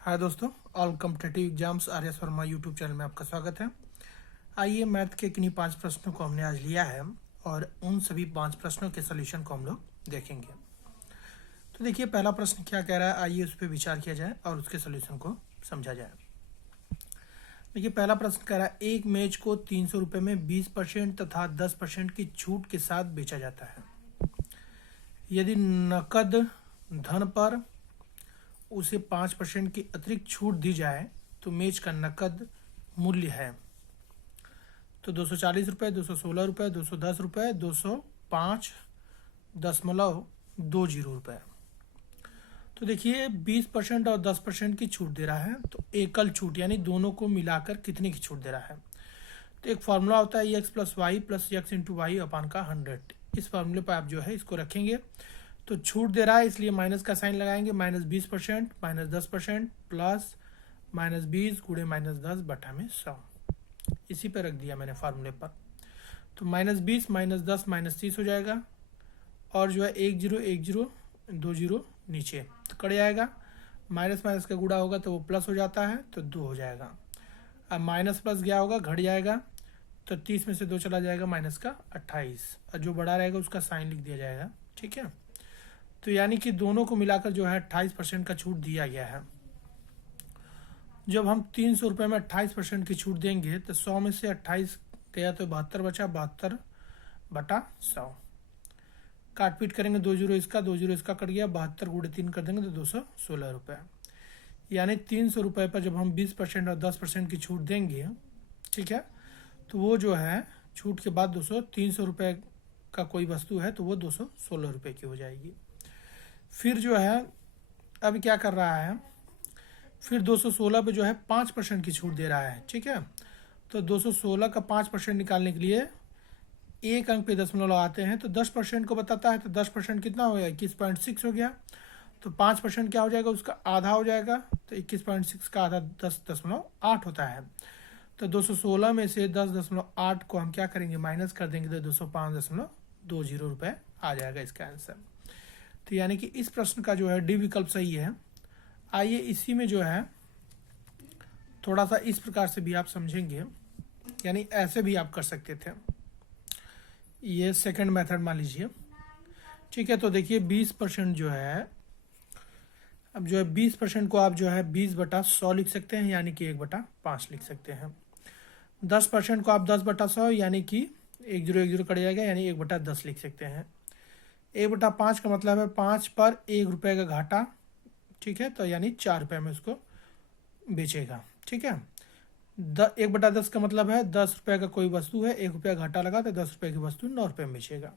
हाय दोस्तों, all competitive exams आर्यस Verma YouTube channel में आपका स्वागत है। आइए मैथ के किन्हीं 5 प्रश्नों को हमने आज लिया है और उन सभी 5 प्रश्नों के सॉल्यूशन को हम लोग देखेंगे। तो देखिए पहला प्रश्न क्या कह रहा है, आइए उस पर विचार किया जाए और उसके सॉल्यूशन को समझा जाए। देखिए पहला प्रश्न कह रहा है एक मेज को 300 रुपये में 20% तथा 10% की छूट के साथ बेचा जाता है। यदि नकद धन पर उसे 5% की अतिरिक्त छूट दी जाए तो मेज का नकद मूल्य है तो 240 रुपये, 216 रुपये, 210 रुपये, 205.20 रुपये। तो देखिए 20% और 10% की छूट दे रहा है, तो एकल छूट यानी दोनों को मिलाकर कितने की छूट दे रहा है। तो एक फार्मूला होता है x plus y plus x into y upon का 100। इस फार्मूले पर आप जो है इसको रखेंगे तो छूट दे रहा है इसलिए माइनस का साइन लगाएंगे, -20% -10% प्लस -20 गुणे -10 बटा में 100। इसी पर रख दिया मैंने फार्मूले पर। तो -20 -10 -30 हो जाएगा और जो है 1 0 1 0 2 0 नीचे तो कट जाएगा। माइनस माइनस का गुणा होगा तो वो प्लस हो जाता है तो 2 हो जाएगा। अब माइनस प्लस गया होगा घट जाएगा तो 30 में से 2 चला जाएगा माइनस का 28 और जो बड़ा रहेगा उसका साइन लिख दिया जाएगा। ठीक है, तो यानी कि दोनों को मिलाकर जो है 28% का छूट दिया गया है। जब हम 300 रुपये में 28% की छूट देंगे तो 100 में से 28 गया तो 72 बचा, 72 बटा 100। काट पीट करेंगे 2 0 इसका 2 0 इसका कट गया, 72 गुणे 3 कर देंगे तो 216 रुपये। यानी 300 रुपये पर जब हम 20% और 10% की छूट देंगे, ठीक है, तो वो जो है छूट के बाद 300 रुपये का कोई वस्तु है तो वो 216 रुपये की हो जाएगी। फिर जो है अब क्या कर रहा है, फिर 216 पे जो है 5% की छूट दे रहा है। ठीक है, तो 216 का 5% निकालने के लिए एक अंक पे दशमलव लगाते हैं तो 10% को बताता है, तो 10% कितना हो गया 21.6 हो गया। तो 5% क्या हो जाएगा, उसका आधा हो जाएगा, तो 21.6 का आधा 10.8 होता है। तो 216 में से 10.8 को हम क्या करेंगे माइनस कर देंगे तो 205.20 रुपये आ जाएगा इसका आंसर। तो यानी कि इस प्रश्न का जो है डी विकल्प सही है। आइए इसी में जो है थोड़ा सा इस प्रकार से भी आप समझेंगे, यानी ऐसे भी आप कर सकते थे। ये सेकंड मेथड मान लीजिए। ठीक है, तो देखिए 20% जो है, अब जो है 20% को आप जो है 20/100 लिख सकते हैं यानी कि 1/5 लिख सकते हैं। 10% को आप 10/100 यानी कि 1 0 1 0 कट जाएगा यानी 1/10 लिख सकते हैं। 1/5 का मतलब है 5 पर 1 रुपये का घाटा। ठीक है, तो यानी 4 रुपये में उसको बेचेगा। ठीक है, 1/10 का मतलब है 10 रुपये का कोई वस्तु है, 1 रुपया घाटा लगा तो 10 रुपये की वस्तु 9 रुपये में बेचेगा।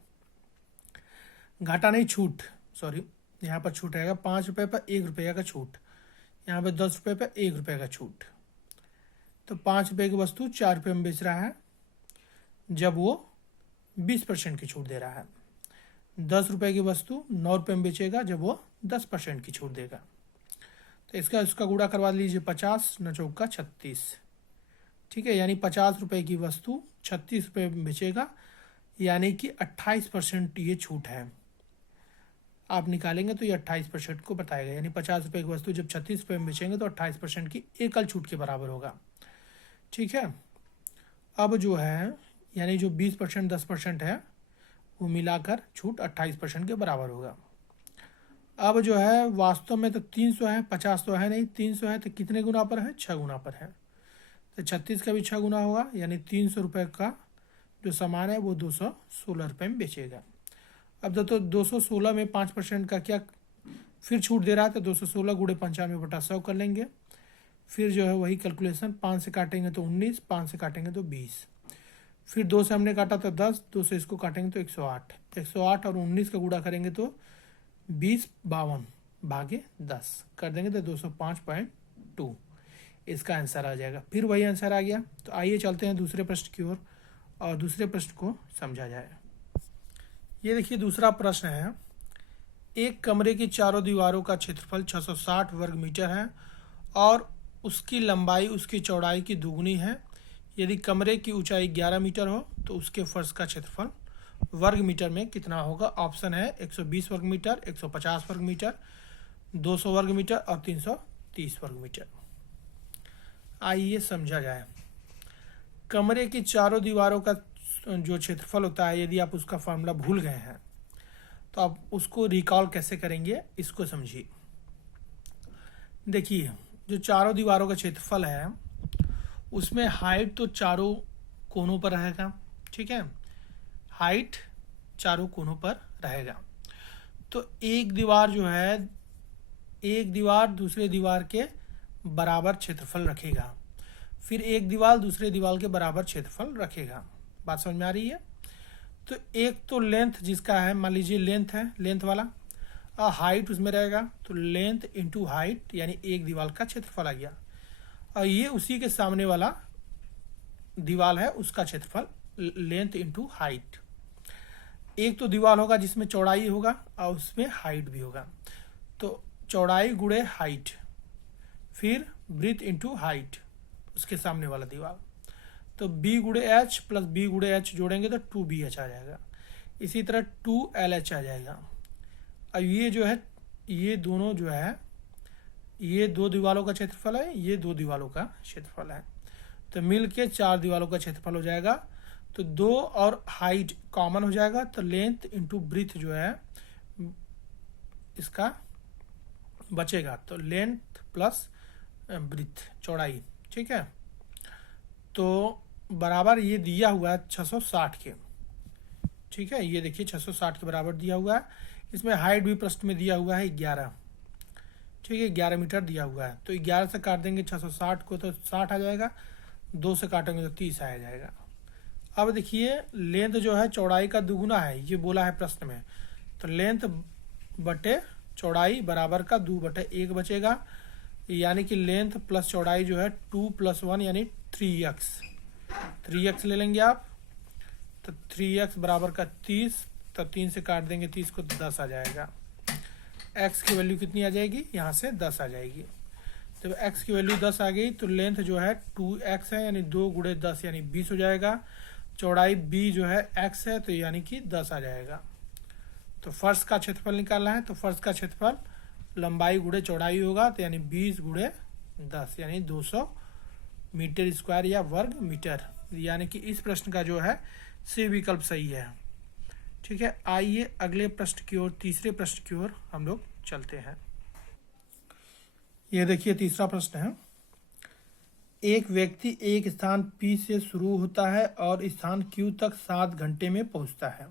घाटा नहीं छूट, सॉरी, यहाँ पर छूट रहेगा 5 रुपये पर 1 रुपये का छूट, यहाँ पर 10 रुपये पर 1 रुपये का छूट। तो 5 रुपये की वस्तु 4 रुपये में बेच रहा है जब वो 20% की छूट दे रहा है। 10 रुपये की वस्तु 9 रुपये में बेचेगा जब वो 10% की छूट देगा। तो इसका गुणा करवा लीजिए, 50 9 चौका 36। ठीक है, यानी 50 रुपये की वस्तु 36 रुपये में बेचेगा यानी कि 28% ये छूट है। आप निकालेंगे तो ये 28% को बताएगा, यानी 50 रुपये की वस्तु जब 36 रुपये में बेचेंगे तो 28% की एकल छूट के बराबर होगा। ठीक है, अब जो है यानी जो 20% 10% है वो मिलाकर छूट 28% के बराबर होगा। अब जो है वास्तव में तो 300 है, 50 तो है नहीं, 300 है तो कितने गुना पर है, 6 गुना पर है। तो 36 का भी 6 गुना होगा यानी 300 रुपये का जो सामान है वो 216 रुपये में बेचेगा। अब तो 216 में 5% का क्या फिर छूट दे रहा है, तो 216 गुणे 95/100 कर लेंगे। फिर जो है वही कैलकुलेशन, 5 से काटेंगे तो 19, 5 से काटेंगे तो 20, फिर 2 से हमने काटा तो 10, 2 से इसको काटेंगे तो 108, 108 और 19 का गुणा करेंगे तो 20 52 भागे 10 कर देंगे तो 205.2 इसका आंसर आ जाएगा। फिर वही आंसर आ गया। तो आइए चलते हैं दूसरे प्रश्न की ओर और दूसरे प्रश्न को समझा जाए। ये देखिए दूसरा प्रश्न है, एक कमरे की चारों दीवारों का क्षेत्रफल 660 वर्ग मीटर है और उसकी लंबाई उसकी चौड़ाई की दुगुनी है। यदि कमरे की ऊंचाई 11 मीटर हो तो उसके फर्श का क्षेत्रफल वर्ग मीटर में कितना होगा। ऑप्शन है 120 वर्ग मीटर, 150 वर्ग मीटर, 200 वर्ग मीटर और 30 वर्ग मीटर। आइए समझा जाए। कमरे की चारों दीवारों का जो क्षेत्रफल होता है, यदि आप उसका फॉर्मूला भूल गए हैं तो आप उसको रिकॉल कैसे करेंगे, इसको समझिए। देखिए, जो चारों दीवारों का क्षेत्रफल है उसमें हाइट तो चारों कोनों पर रहेगा, ठीक है, हाइट चारों कोनों पर रहेगा। तो एक दीवार जो है, एक दीवार दूसरे दीवार के बराबर क्षेत्रफल रखेगा, फिर एक दीवार दूसरे दीवार के बराबर क्षेत्रफल रखेगा। बात समझ में आ रही है? तो एक तो लेंथ जिसका है, मान लीजिए लेंथ है, लेंथ वाला, और हाइट उसमें रहेगा, तो लेंथ इंटू हाइट यानी एक दीवार का क्षेत्रफल आ गया। और ये उसी के सामने वाला दीवार है, उसका क्षेत्रफल लेंथ इंटू हाइट। एक तो दीवार होगा जिसमें चौड़ाई होगा और उसमें हाइट भी होगा, तो चौड़ाई गुणे हाइट, फिर ब्रीथ इंटू हाइट, उसके सामने वाला दीवार। तो बी गुणे एच प्लस बी गुणे एच जोड़ेंगे तो 2BH आ जाएगा। इसी तरह 2LH आ जाएगा। अब ये जो है, ये दोनों जो है, ये दो दीवारों का क्षेत्रफल है, ये दो दीवारों का क्षेत्रफल है, तो मिल के 4 दीवारों का क्षेत्रफल हो जाएगा। तो 2 और हाइट कॉमन हो जाएगा, तो लेंथ इंटू ब्रीथ जो है इसका बचेगा, तो लेंथ प्लस ब्रीथ, चौड़ाई, ठीक है। तो बराबर ये दिया हुआ है 660 के, ठीक है, ये देखिए 660 के बराबर दिया हुआ है। इसमें हाइट भी प्रश्न में दिया हुआ है 11, ठीक है, 11 मीटर दिया हुआ है। तो 11 से काट देंगे 660 को तो 60 आ जाएगा, 2 से काटेंगे तो 30 आ जाएगा। अब देखिए, लेंथ जो है चौड़ाई का दुगुना है, ये बोला है प्रश्न में, तो लेंथ बटे चौड़ाई बराबर का 2/1 बचेगा, यानी कि लेंथ प्लस चौड़ाई जो है 2 + 1 यानी 3x ले लेंगे आप, तो 3x बराबर का 30, तो 3 से काट देंगे 30 को तो 10 आ जाएगा। x की वैल्यू कितनी आ जाएगी, यहाँ से 10 आ जाएगी। जब x की वैल्यू 10 आ गई तो लेंथ जो है 2x है, यानी 2 गुणे 10 यानी 20 हो जाएगा। चौड़ाई b जो है x है, तो यानी कि 10 आ जाएगा। तो फर्श का क्षेत्रफल निकालना है, तो फर्श का क्षेत्रफल लंबाई गुणे चौड़ाई होगा, तो यानी 20 गुणे 10 यानी 200 मीटर स्क्वायर या वर्ग मीटर, यानी कि इस प्रश्न का जो है सी विकल्प सही है, ठीक है। आइए अगले प्रश्न की ओर, तीसरे प्रश्न की ओर हम लोग चलते हैं। ये देखिए तीसरा प्रश्न है। एक व्यक्ति एक स्थान P से शुरू होता है और स्थान Q तक 7 घंटे में पहुंचता है।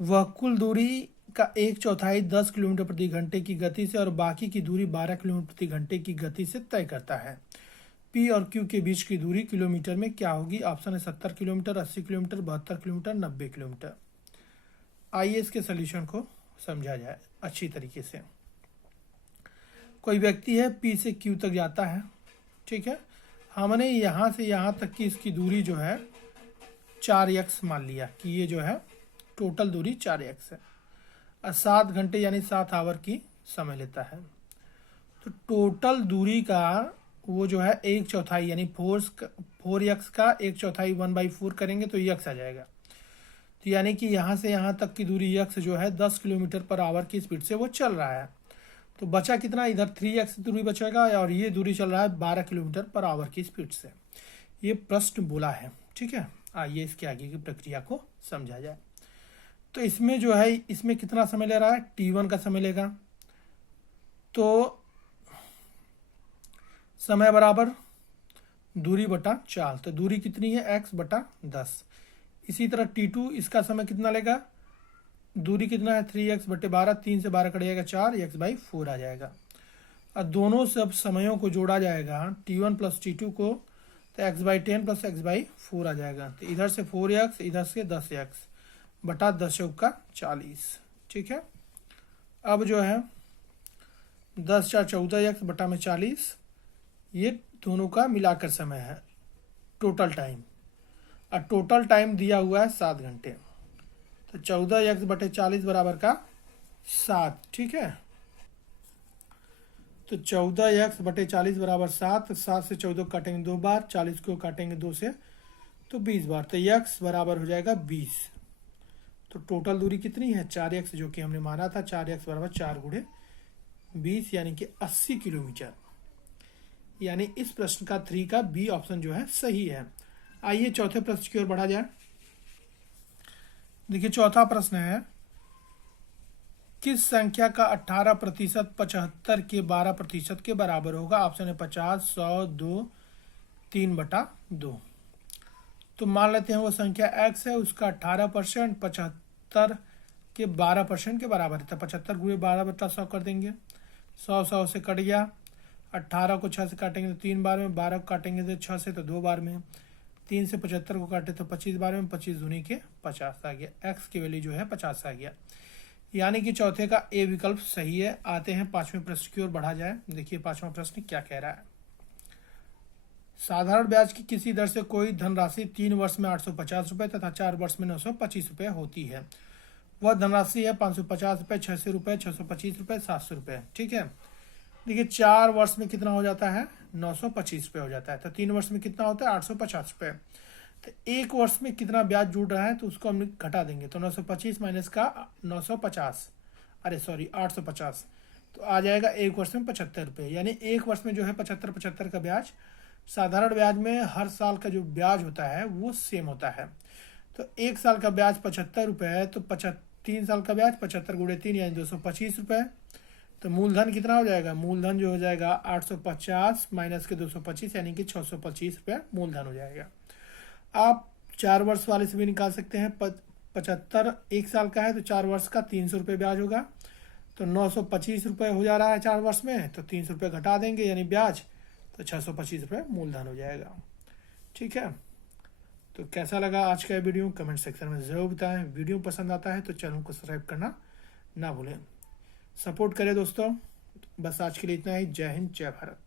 वह कुल दूरी का 1/4 10 किलोमीटर प्रति घंटे की गति से और बाकी की दूरी 12 किलोमीटर प्रति घंटे की गति से तय करता है। P और Q के बीच की दूरी किलोमीटर में क्या होगी? ऑप्शन है 70 किलोमीटर, 80 किलोमीटर, 72 किलोमीटर, 90 किलोमीटर। आइए इसके सोल्यूशन को समझा जाए अच्छी तरीके से। कोई व्यक्ति है P से Q तक जाता है, ठीक है। हमने यहाँ से यहाँ तक की इसकी दूरी जो है 4x मान लिया कि ये जो है टोटल दूरी 4x है, और 7 घंटे यानी 7 आवर की समय लेता है। तो टोटल दूरी का वो जो है 1/4 यानी 4x का 1/4 1/4 करेंगे तो x आ जाएगा। तो यानी कि यहाँ से यहाँ तक की दूरी x जो है 10 किलोमीटर पर आवर की स्पीड से वो चल रहा है। तो बचा कितना? इधर 3x दूरी बचेगा, और ये दूरी चल रहा है 12 किलोमीटर पर आवर की स्पीड से। ये प्रश्न बोला है, ठीक है। आइए इसके आगे की प्रक्रिया को समझा जाए। तो इसमें जो है, इसमें कितना समय ले रहा है? t1 का समय लेगा, तो समय बराबर दूरी बटा 4, तो दूरी कितनी है? x बटा 10। इसी तरह t2 इसका समय कितना लेगा? दूरी कितना है? 3x बटे 12, 3 से 12 कट जाएगा 4, x/4 आ जाएगा। और दोनों सब समयों को जोड़ा जाएगा, t1 प्लस t2 को, तो x/10 प्लस x/4 आ जाएगा। तो इधर से 4x, इधर से 10x बटा 10 का 40, ठीक है। अब जो है 10 4 14x बटा में 40, ये दोनों का मिलाकर समय है टोटल टाइम, और टोटल टाइम दिया हुआ है 7 घंटे। तो 14x बटे 40 बराबर का 7, ठीक है। तो 14x बटे 40 बराबर 7, 7 से 14 काटेंगे 2 बार, 40 को काटेंगे 2 से तो 20 बार, तो x बराबर हो जाएगा 20। तो टोटल दूरी कितनी है? 4x, जो कि हमने माना था 4x बराबर 4 गुणे 20 यानी कि 80 किलोमीटर। यानी इस प्रश्न का 3 का बी ऑप्शन जो है सही है। आइए चौथे प्रश्न की ओर बढ़ा जाए। देखिए चौथा प्रश्न है, किस संख्या का 18% 75 के 12% के बराबर होगा? ऑप्शन है 50, 100, 2, 3/2। तो मान लेते हैं वो संख्या x है, उसका 18% 75 के 12% के बराबर है। तो 75 गुणे 12/100 कर देंगे। 100 से कट गया। 18 को 6 से काटेंगे तो 3 बार में, 12 को काटेंगे तो 6 से तो 2 बार में, 3 से 75 को काटे तो 25 बार में, 25 दूनी के 50 आ गया। एक्स की वैल्यू जो है 50 आ गया। यानी कि चौथे का ए विकल्प सही है। आते हैं पांचवें प्रश्न की ओर बढ़ा जाए। देखिए पांचवा प्रश्न क्या कह रहा है। साधारण ब्याज की किसी दर से कोई धनराशि 3 वर्ष में 850 रुपये तथा 4 वर्ष में 925 रुपये होती है। वह धनराशि है 550 रुपये, 600 रुपये, 625 रुपये, 700 रुपये। ठीक है। देखिए 4 वर्ष में कितना हो जाता है? 925 रुपये हो जाता है। तो 3 वर्ष में कितना होता है? 850 रुपये। तो 1 वर्ष में कितना ब्याज जुड़ रहा है तो उसको हम घटा देंगे। तो 925 माइनस का 950, अरे सॉरी 850, तो आ जाएगा 1 वर्ष में 75 रुपये। यानी 1 वर्ष में जो है 75 का ब्याज। साधारण ब्याज में हर साल का जो ब्याज होता है वो सेम होता है। तो 1 साल का ब्याज 75 रुपये है, तो 3 साल का ब्याज 75 गुणे 3 यानी 225 रुपये। तो मूलधन कितना हो जाएगा? मूलधन जो हो जाएगा 850 माइनस के 225 यानी कि 625 रुपये मूलधन हो जाएगा। आप 4 वर्ष वाले से भी निकाल सकते हैं। 75 1 साल का है तो 4 वर्ष का 300 रुपये ब्याज होगा। तो 925 रुपये हो जा रहा है 4 वर्ष में, तो 300 रुपये घटा देंगे यानी ब्याज, तो 625 रुपये मूलधन हो जाएगा। ठीक है। तो कैसा लगा आज का वीडियो कमेंट सेक्शन में ज़रूर बताएं। वीडियो पसंद आता है तो चैनल को सब्सक्राइब करना ना भूलें। सपोर्ट करें दोस्तों। बस आज के लिए इतना ही। जय हिंद, जय भारत।